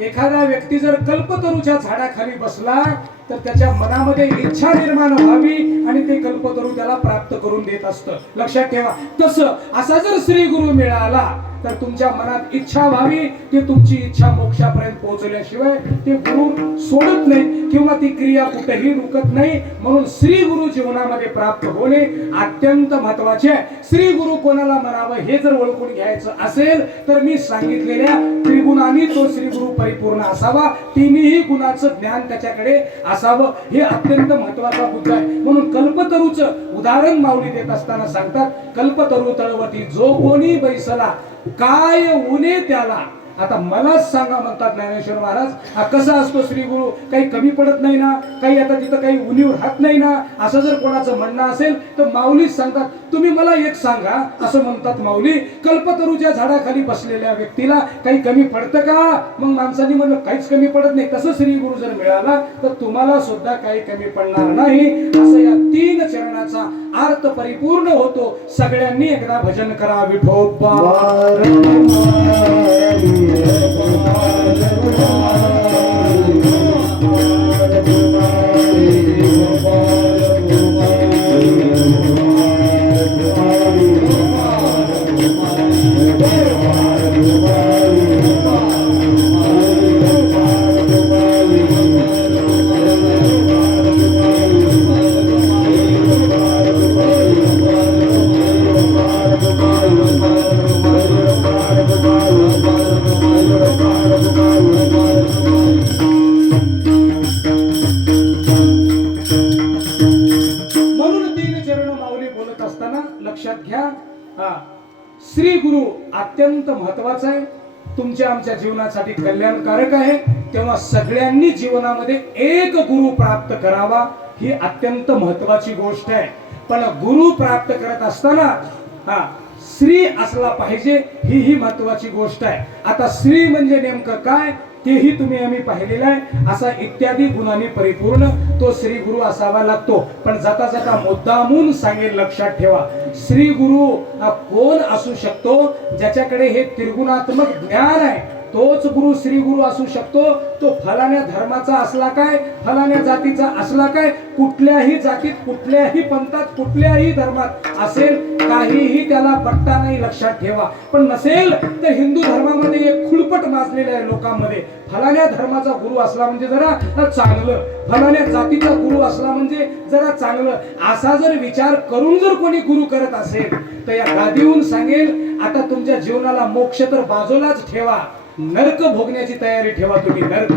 एखादा व्यक्ती जर कल्पतरूच्या झाडाखाली बसला तर त्याच्या मनामध्ये इच्छा निर्माण व्हावी आणि ते कल्पतरू त्याला प्राप्त करून देत असतं. लक्षात ठेवा. तसं असा जर श्री गुरु मिळाला तर तुमच्या मनात इच्छा व्हावी की तुमची इच्छा मोक्षापर्यंत पोहोचल्याशिवाय ते गुरु सोडत नाही किंवा ती क्रिया कुठेही रुकत नाही. म्हणून श्री गुरु जीवनामध्ये प्राप्त होणे अत्यंत महत्त्वाचे आहे. श्री गुरु कोणाला म्हणावं हे जर ओळखून घ्यायचं असेल तर मी सांगितलेल्या त्रिगुणांनी तो श्री गुरु परिपूर्ण असावा. तिन्ही गुणाचं ज्ञान त्याच्याकडे असावं. हे अत्यंत महत्त्वाचा मुद्दा आहे. म्हणून कल्पतरूचं उदाहरण माऊली देत असताना सांगतात कल्पतरू तळवती जो कोणी बैसला काय उने त्याला? आता मलाच सांगा म्हणतात ज्ञानेश्वर महाराज हा कसा असतो श्री गुरु? काही कमी पडत नाही ना? काही आता तिथं काही उणीव राहत नाही ना? असं जर कोणाचं म्हणणं असेल तर माऊलीच सांगतात तुम्ही मला एक सांगा असं म्हणतात माऊली. कल्पतरूच्या झाडाखाली बसलेल्या व्यक्तीला काही कमी पडतं का? मग माणसांनी म्हणलं काहीच कमी पडत नाही. तसं श्री गुरु जर मिळाला तर तुम्हाला सुद्धा काही कमी पडणार नाही. असं या तीन चरणाचा अर्थ परिपूर्ण होतो. सगळ्यांनी एकदा भजन करा विठोबा म्हणून अत्यंत महत्वाचं आहे. तुमच्या आमच्या जीवनासाठी कल्याणकारक आहे. तेव्हा सगळ्यांनी जीवनामध्ये एक गुरु प्राप्त करावा ही अत्यंत महत्वाची गोष्ट आहे. पण गुरु प्राप्त करत असताना हा स्त्री असला पाहिजे ही ही महत्वाची गोष्ट आहे. आता स्त्री म्हणजे नेमकं काय? तेही तुम्ही आम्ही पाहिलेलं आहे. असा इत्यादी गुणांनी परिपूर्ण तो श्री गुरु असावा लागतो. पण जाता जाता मुद्दामून सांगेल लक्षात ठेवा. श्री गुरु हा कोण असू शकतो? ज्याच्याकडे हे त्रिगुणात्मक ज्ञान आहे. तोच गुरु श्री गुरु असू शकतो. तो फलाण्या धर्माचा असला काय फलाण्या जातीचा असला काय कुठल्याही जातीत कुठल्याही पंथात कुठल्याही धर्मात असेल काहीही त्याला पट्टा नाही लक्षात ठेवा. पण नसेल तर हिंदू धर्मामध्ये एक खुळपट माजलेला आहे लोकांमध्ये. फलाण्या धर्माचा गुरु असला म्हणजे जरा चांगलं. फलाण्या जातीचा गुरु असला म्हणजे जरा चांगलं. असा जर विचार करून जर कोणी गुरु करत असेल तर या गादीहून सांगेल आता तुमच्या जीवनाला मोक्ष तर बाजूलाच ठेवा. नरक भोगण्याची तयारी ठेवा तुम्ही नरक.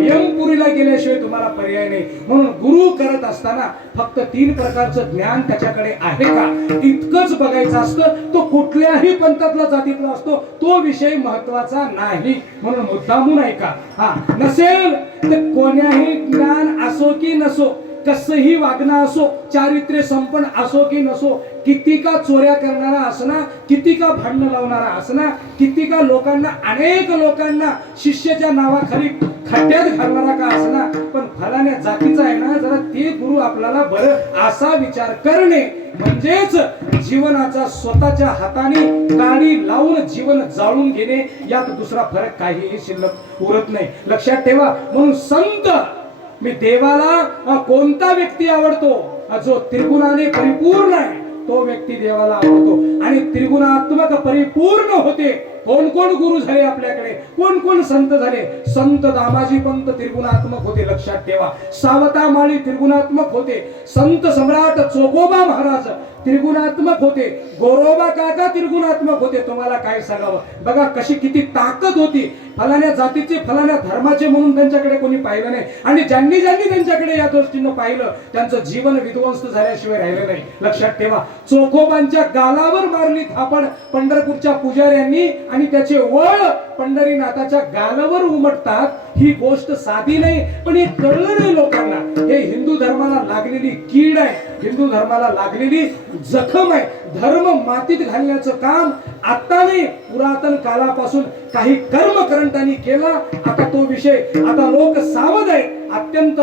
यमपुरीला गेल्याशिवाय तुम्हाला पर्याय नाही. म्हणून गुरु करत असताना फक्त तीन प्रकारचं ज्ञान त्याच्याकडे आहे का? इतकंच बघायचं असतं तो कुठल्याही पंथातला जातीतला असतो तो विषय महत्त्वाचा नाही. म्हणून मुद्दामून ऐका. हा नसेल तर कोण्याही ज्ञान असो की नसो कसंही वागणं असो चारित्र्य संपन्न असो की नसो किती का चोऱ्या करणारा असणार किती का भांडणं लावणारा असणार किती का लोकांना अनेक लोकांना शिष्याच्या नावाखाली खड्ड्यात घालणारा का असणार पण फलाण्या जातीचा आहे ना जरा ते गुरु आपल्याला बरं असा विचार करणे म्हणजेच जीवनाचा स्वतःच्या हाताने काणी लावून जीवन जाळून घेणे यात दुसरा फरक काहीही शिल्लक उरत नाही. लक्षात ठेवा म्हणून संत मी देवाला कोणता व्यक्ती आवडतो? जो त्रिगुणाने परिपूर्ण आहे तो व्यक्ती देवाला आवडतो. आणि त्रिगुणात्मक परिपूर्ण होते. कोण कोण गुरु झाले आपल्याकडे? कोण कोण संत झाले? संत दामाजी पंत त्रिगुणात्मक होते लक्षात ठेवा. सावता माळी त्रिगुणात्मक होते. संत सम्राट चोगोबा महाराज त्रिगुणात्मक होते. गोरोबा काका त्रिगुणात्मक होते. तुम्हाला काय सांगावं? बघा कशी किती ताकद होती. फलाण्या जातीचे फलाण्या धर्माचे म्हणून त्यांच्याकडे कोणी पाहिलं नाही. आणि ज्यांनी ज्यांनी त्यांच्याकडे या दृष्टीनं पाहिलं त्यांचं जीवन विध्वंस झाल्याशिवाय राहिलं नाही. लक्षात ठेवा. चोखोबांच्या गालावर मारली थापड पंढरपूरच्या पुजाऱ्यांनी आणि त्याचे वळ पंढरीनाथाच्या गालावर उमटतात ही गोष्ट साधी नाही पण हे कळलं नाही लोकांना. हे हिंदू धर्माला लागलेली कीड आहे. हिंदू धर्माला लागलेली जखम आहे. धर्म मातीत घालण्याचं काम आता नाही. पुरातन कालापासून काही कर्मकरंटांनी केला. आता तो विषय आता लोक सावध आहेत. अत्यंत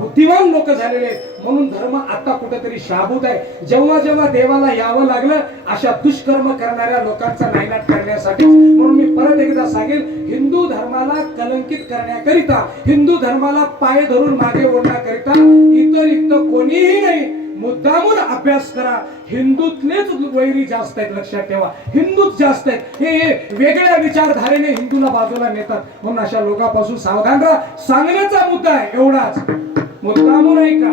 बुद्धिमान लोक झालेले आहेत. म्हणून धर्म आता कुठेतरी शाबूत आहे. जेव्हा जेव्हा देवाला यावं लागलं अशा दुष्कर्म करणाऱ्या लोकांचा नायनाट करण्यासाठी. म्हणून मी परत एकदा सांगेल हिंदू धर्माला कलंकित करण्याकरिता हिंदू धर्माला पाय धरून मागे ओढण्याकरिता इतर इतर कोणीही नाही. मुद्दामून अभ्यास करा. हिंदूतलेच वैरी जास्त आहेत लक्षात ठेवा. हिंदूच जास्त आहेत. हे वेगळ्या विचारधारेने हिंदूला बाजूला नेतात. म्हणून अशा लोकांपासून सावधान राहा. सांगण्याचा मुद्दा आहे एवढाच. मुद्दामून आहे का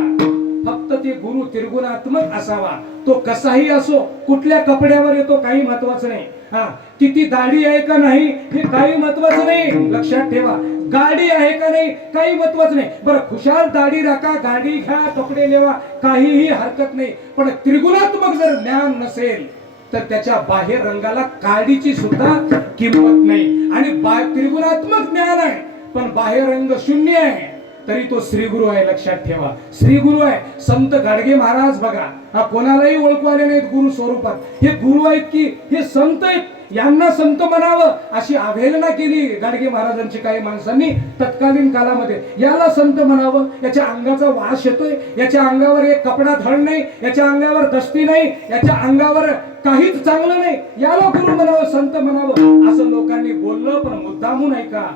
फक्त ते गुरु त्रिगुणात्मक असावा. तो कसाही असो कुठल्या कपड्यावर येतो काही महत्वाचं नाही. हा किती दाढी आहे का नाही हे काही महत्वाचं नाही. लक्षात ठेवा. गाडी आहे का नाही काही महत्वाचं नाही. बरं खुशाल दाढी राखा गाडी घ्या कपडे लेवा काहीही हरकत नाही. पण त्रिगुणात्मक जर ज्ञान नसेल तर त्याच्या बाह्य रंगाला काडीची सुद्धा किंमत नाही. आणि बा- त्रिगुणात्मक ज्ञान आहे पण बाह्य रंग शून्य आहे तरी तो श्री गुरु आहे लक्षात ठेवा. श्री गुरु आहे. संत गाडगे महाराज बघा हा कोणालाही ओळखू आले नाहीत गुरु स्वरूपात. हे गुरु आहेत की हे संत आहेत? यांना संत म्हणावं अशी अवहेलना केली गाडगे महाराजांची काही माणसांनी तत्कालीन कालामध्ये. याला संत म्हणावं याच्या अंगाचा वास येतोय याच्या अंगावर एक कपडा धड नाही याच्या अंगावर दस्ती नाही याच्या अंगावर काहीच चांगलं नाही. याला गुरु म्हणावं संत म्हणावं. असं लोकांनी बोललं पण मुद्दामून ऐका.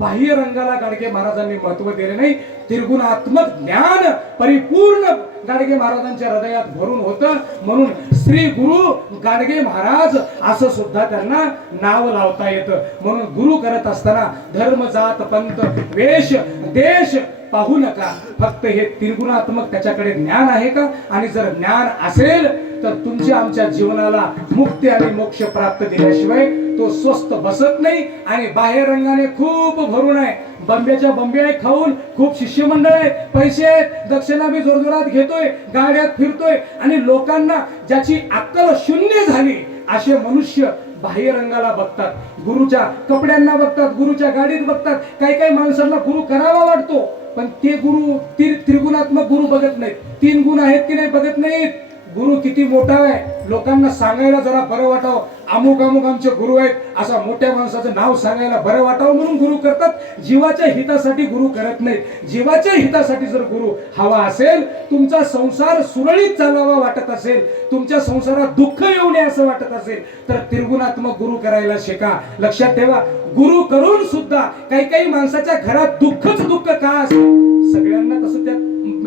बाह्य रंगाला गाडगे महाराजांनी महत्त्व दिले नाही. त्रिगुणात्मक ज्ञान परिपूर्ण गाडगे महाराजांच्या हृदयात भरून होतं. म्हणून श्री गुरु गाडगे महाराज असं सुद्धा त्यांना नाव लावता येतं. म्हणून गुरु करत असताना धर्म जात पंत वेश देश पाहू नका. फक्त हे त्रिगुणात्मक त्याच्याकडे ज्ञान आहे का? आणि जर ज्ञान असेल तर तुमच्या आमच्या जीवनाला मुक्ती आणि मोक्ष प्राप्त दिल्याशिवाय तो स्वस्त बसत नाही आणि बाहेर रंगाने खूप भरून आहे. बंब्याच्या बंब्या आहे खाऊन खूप शिष्यमंडळ आहे. पैसे आहेत. दक्षिणा मी जोरजोरात घेतोय गाड्यात फिरतोय आणि लोकांना ज्याची अक्कल शून्य झाली असे मनुष्य बाह्य रंगाला बघतात. गुरुच्या कपड्यांना बघतात गुरुच्या गाडीत बघतात. काही काही माणसांना गुरु करावा वाटतो पण ते गुरु ती त्रिगुणात्मक गुरु बघत नाहीत. तीन गुण आहेत की नाही बघत नाहीत. गुरु किती मोठा आहे लोकांना सांगायला जरा बरं वाटावं. अमुक अमुक आमचे गुरु आहेत असा मोठ्या माणसाचं नाव सांगायला बरं वाटावं म्हणून गुरु करतात. जीवाच्या हितासाठी गुरु करत नाहीत जीवाच्या हितासाठी जर गुरु हवा असेल तुमचा संसार सुरळीत चालावा वाटत असेल तुमच्या संसारात दुःख येऊ नये असं वाटत असेल तर त्रिगुणात्मक गुरु करायला शिका. लक्षात ठेवा गुरु करून सुद्धा काही काही माणसाच्या घरात दुःखच दुःख का असतं सगळ्यांना तसं त्या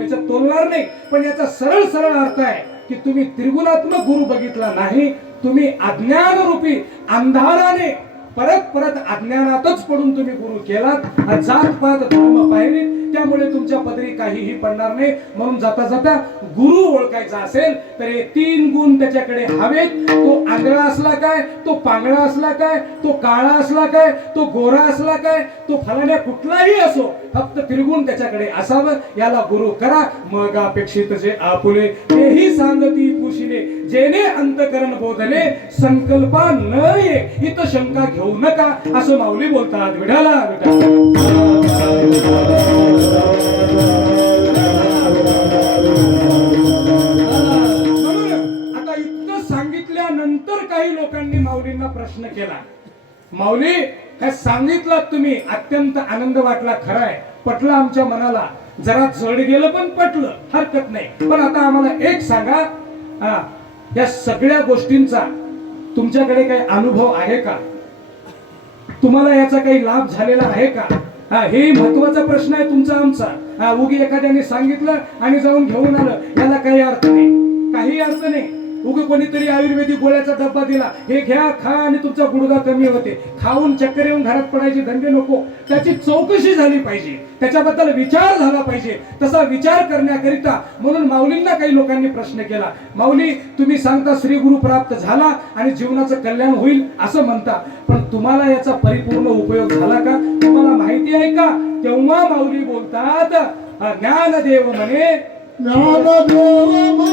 याच्यात तोलणार नाही पण याचा सरळ सरळ अर्थ आहे. की तुम्ही त्रिगुणात्मक गुरु बघितला नाही तुम्ही अज्ञान रूपी अंधाराने परत परत अज्ञानातच पडून तुम्ही गुरु केलात जात पात धर्म पाहिजे त्यामुळे तुमच्या पदरी काहीही पडणार नाही. म्हणून जाता जाता गुरु ओळखायचा असेल तर हे तीन गुण त्याच्याकडे हवेत. तो आंधळा असला काय तो पांगळा असला काय तो काळा असला काय तो गोरा असला काय तो फलाण्या कुठलाही असो फक्त त्रिगुण त्याच्याकडे असावं. याला गुरु करा. मग अपेक्षित जे आपुले तेही सांगती पुशिले जेने अंतकरण बोधले संकल्पा न ये इथं शंका घेऊ नका असं माऊली बोलतात विढाला आता इतकं सांगितल्यानंतर काही लोकांनी माऊलींना प्रश्न केला. माऊली काय सांगितलं तुम्ही? अत्यंत आनंद वाटला खराय. आहे पटलं आमच्या मनाला. जरा जड गेलं पण पटलं हरकत नाही. पण आता आम्हाला एक सांगा. हा या सगळ्या गोष्टींचा तुमच्याकडे काही अनुभव आहे का? तुम्हाला याचा काही लाभ झालेला आहे का? हा हे महत्त्वाचा प्रश्न आहे तुमचा आमचा. हा उगी एखाद्याने सांगितलं आणि जाऊन घेऊन आलं याला काही अर्थ नाही. काही अर्थ नाही. उगी कोणीतरी आयुर्वेदिक गोळ्याचा डब्बा दिला. हे घ्या खा आणि तुमचा गुडगा कमी होते. खाऊन चक्कर येऊन घरात पडायचे धंदे नको. त्याची चौकशी झाली पाहिजे. त्याच्याबद्दल विचार झाला पाहिजे. तसा विचार करण्याकरिता म्हणून माऊलींना काही लोकांनी प्रश्न केला. माऊली तुम्ही सांगता श्री गुरु प्राप्त झाला आणि जीवनाचं कल्याण होईल असं म्हणता. पण तुम्हाला याचा परिपूर्ण उपयोग झाला का? तुम्हाला माहिती आहे का? तेव्हा माऊली बोलतात ज्ञानदेव म्हणे ज्ञानदेव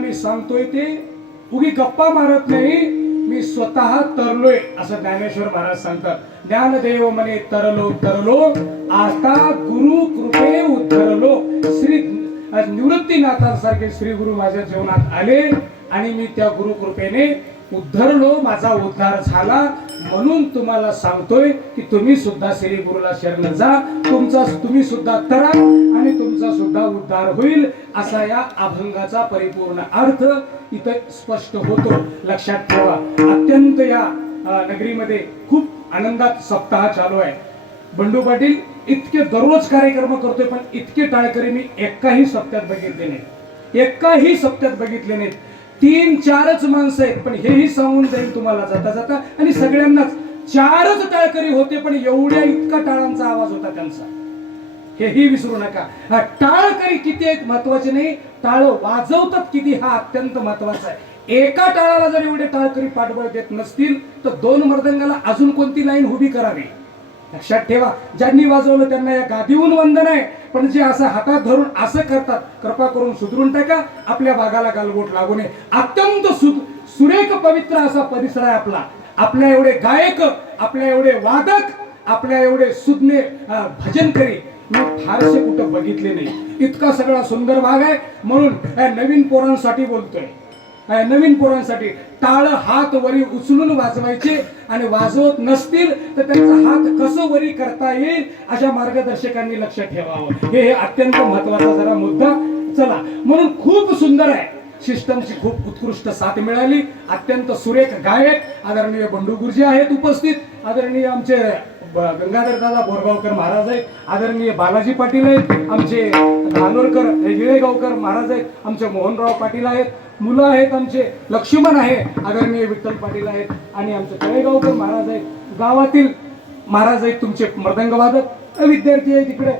मी सांगतोय ते उगी गप्पा मारत नाही मी स्वतः तरलोय असं ज्ञानेश्वर महाराज सांगतात. ज्ञानदेव म्हणे तरलो तरलो आता गुरु कृपे उतरलो श्री निवृत्तीनाथांसारखे श्री गुरु माझ्या जीवनात आले आणि मी त्या गुरु कृपेने उद्धरलो माझा उद्धार झाला. म्हणून तुम्हाला सांगतोय की तुम्ही सुद्धा श्री गुरुला शरण जा तुमचा तुम्ही सुद्धा तरा आणि तुमचा सुद्धा उद्धार होईल असा या अभंगाचा परिपूर्ण अर्थ इथं स्पष्ट होतो. लक्षात ठेवा अत्यंत या नगरीमध्ये खूप आनंदात सप्ताह चालू आहे. बंडू पाटील इतके दररोज कार्यक्रम करतोय पण इतके टाळकरी मी एकाही सप्त्यात बघितले नाहीत. एकाही सप्त्यात बघितले नाहीत. तीन चारच माणसं आहेत पण हेही सांगून जाईल तुम्हाला जाता जाता. आणि सगळ्यांनाच चारच टाळकरी होते पण एवढ्या इतका टाळांचा आवाज होता त्यांचा. हेही विसरू नका. हा टाळकरी किती आहेत महत्त्वाचे नाही टाळ वाजवतात किती हा अत्यंत महत्त्वाचा आहे. एका टाळाला जर एवढे टाळकरी पाठबळ देत नसतील तर दोन मर्दंगाला अजून कोणती लाईन उभी करावी? लक्षात ठेवा. ज्यांनी वाजवलं त्यांना या गादीहून वंदन आहे. पण जे असं हातात धरून असं करतात कृपा करून सुधरून टाका. आपल्या भागाला गालबोट लागू नये. अत्यंत सु सुरेख पवित्र असा परिसर आहे आपला. आपल्या एवढे गायक आपल्या एवढे वादक आपल्या एवढे सुज्ञे भजन करी मी फारसे कुठं बघितले नाही. इतका सगळा सुंदर भाग आहे. म्हणून नवीन पोरांसाठी बोलतोय. नवीन पोरांसाठी टाळ हात वरी उचलून वाजवायचे आणि वाजवत नसतील तर त्यांचा हात कसं वरी करता येईल अशा मार्गदर्शकांनी लक्ष ठेवावं. हे हे अत्यंत महत्त्वाचा जरा मुद्दा. चला म्हणून खूप सुंदर आहे. सिस्टमची खूप उत्कृष्ट साथ मिळाली. अत्यंत सुरेख गायक आदरणीय बंडू गुरुजी आहेत उपस्थित. आदरणीय आमचे गंगाधर दादा बोरगावकर महाराज आहेत. आदरणीय बालाजी पाटील आहेत. आमचे धानोरकर येळेगावकर महाराज आहेत. आमचे मोहनराव पाटील आहेत. मुलं आहेत आमचे लक्ष्मण आहे आदरणीय विठ्ठल पाटील आहेत आणि आमचे तळेगावकर महाराज आहेत. गावातील महाराज आहेत तुमचे मृदंगवादक विद्यार्थी आहेत इकडे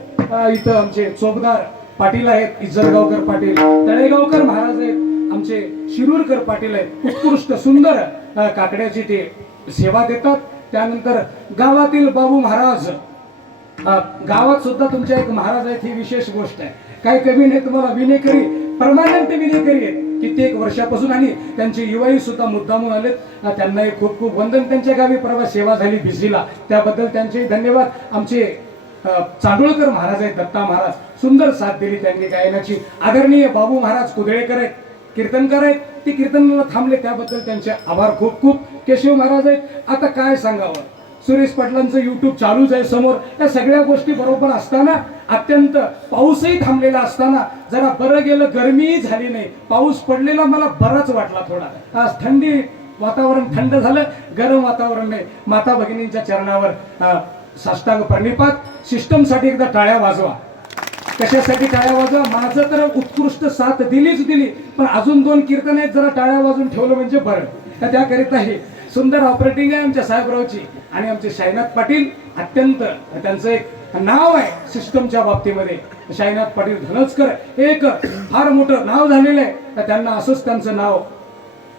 इथं आमचे चोपदार पाटील आहेत इज्जतगावकर पाटील. तळेगावकर महाराज आहेत आमचे शिरूरकर पाटील आहेत. उत्कृष्ट सुंदर काकड्याची ते सेवा देतात. त्यानंतर गावातील बाबू महाराज गावात सुद्धा तुमच्या एक महाराज आहेत ही विशेष गोष्ट आहे. काही कमी नाही तुम्हाला विनेकरी परमानंट विनेकरी आहेत कित्येक वर्षापासून आणि त्यांचे युवाही सुद्धा मुद्दामून आलेत. त्यांनाही खूप खूप वंदन. त्यांच्या गावी परवा सेवा झाली भिजीला त्याबद्दल त्यांचे धन्यवाद. आमचे अ, चांदोळकर महाराज आहेत दत्ता महाराज. सुंदर साथ दिली त्यांनी गायनाची. आदरणीय बाबू महाराज कुदळेकर आहेत कीर्तनकार आहेत. ते कीर्तनाला थांबले त्याबद्दल त्यांचे आभार खूप खूप. केशव महाराज आहेत. आता काय सांगावं? सुरेश पाटलांचं युट्यूब चालूच आहे समोर. या सगळ्या गोष्टी बरोबर असताना अत्यंत पाऊसही थांबलेला असताना जरा बरं गेलं गरमीही झाली नाही. पाऊस पडलेला मला बराच वाटला थोडा. आज थंडी वातावरण थंड झालं गरम वातावरण नाही. माता भगिनींच्या चरणावर साष्टांग प्रणिपात. सिस्टमसाठी एकदा टाळ्या वाजवा. कशासाठी टाळ्या वाजवा? माझं तर उत्कृष्ट साथ दिलीच दिली पण अजून दोन कीर्तन आहेत जरा टाळ्या वाजून ठेवलं म्हणजे बरं. तर त्याकरिता हे सुंदर ऑपरेटिंग आहे आमच्या साहेबरावची. आणि आमचे शाईनाथ पाटील अत्यंत त्यांचं एक नाव आहे सिस्टमच्या बाबतीमध्ये. शाईनाथ पाटील धनचकर एक फार मोठं नाव झालेलं आहे. तर त्यांना असंच त्यांचं नाव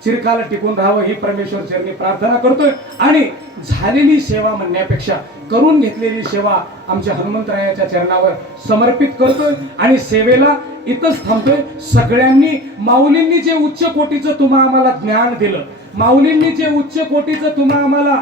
चिरकाल टिकून राहावं ही परमेश्वर चरणी प्रार्थना करतोय. आणि झालेली सेवा म्हणण्यापेक्षा करून घेतलेली सेवा आमच्या हनुमंतरायाच्या चरणावर समर्पित करतोय. आणि सेवेला इथंच थांबतोय. सगळ्यांनी माऊलींनी जे उच्च कोटीचं तुम्हा आम्हाला ज्ञान दिलं माऊलींनी जे उच्च कोटीचं तुम्हा आम्हाला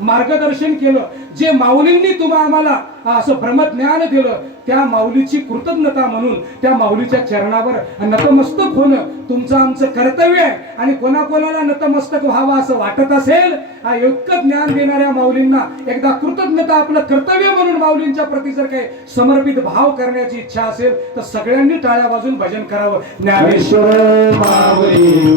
मार्गदर्शन केलं जे माऊलींनी तुम्हा आम्हाला असं ब्रह्मज्ञान दिलं त्या माऊलीची कृतज्ञता म्हणून त्या माऊलीच्या चरणावर नतमस्तक होणं तुमचं आमचं कर्तव्य आहे. आणि कोणाकोणाला नतमस्तक व्हावं असं वाटत असेल आ, इतकं ज्ञान देणाऱ्या माऊलींना एकदा कृतज्ञता आपलं कर्तव्य म्हणून माऊलींच्या प्रती जर काही समर्पित भाव करण्याची इच्छा असेल तर सगळ्यांनी टाळ्या वाजून भजन करावं. ज्ञानेश्वर माऊली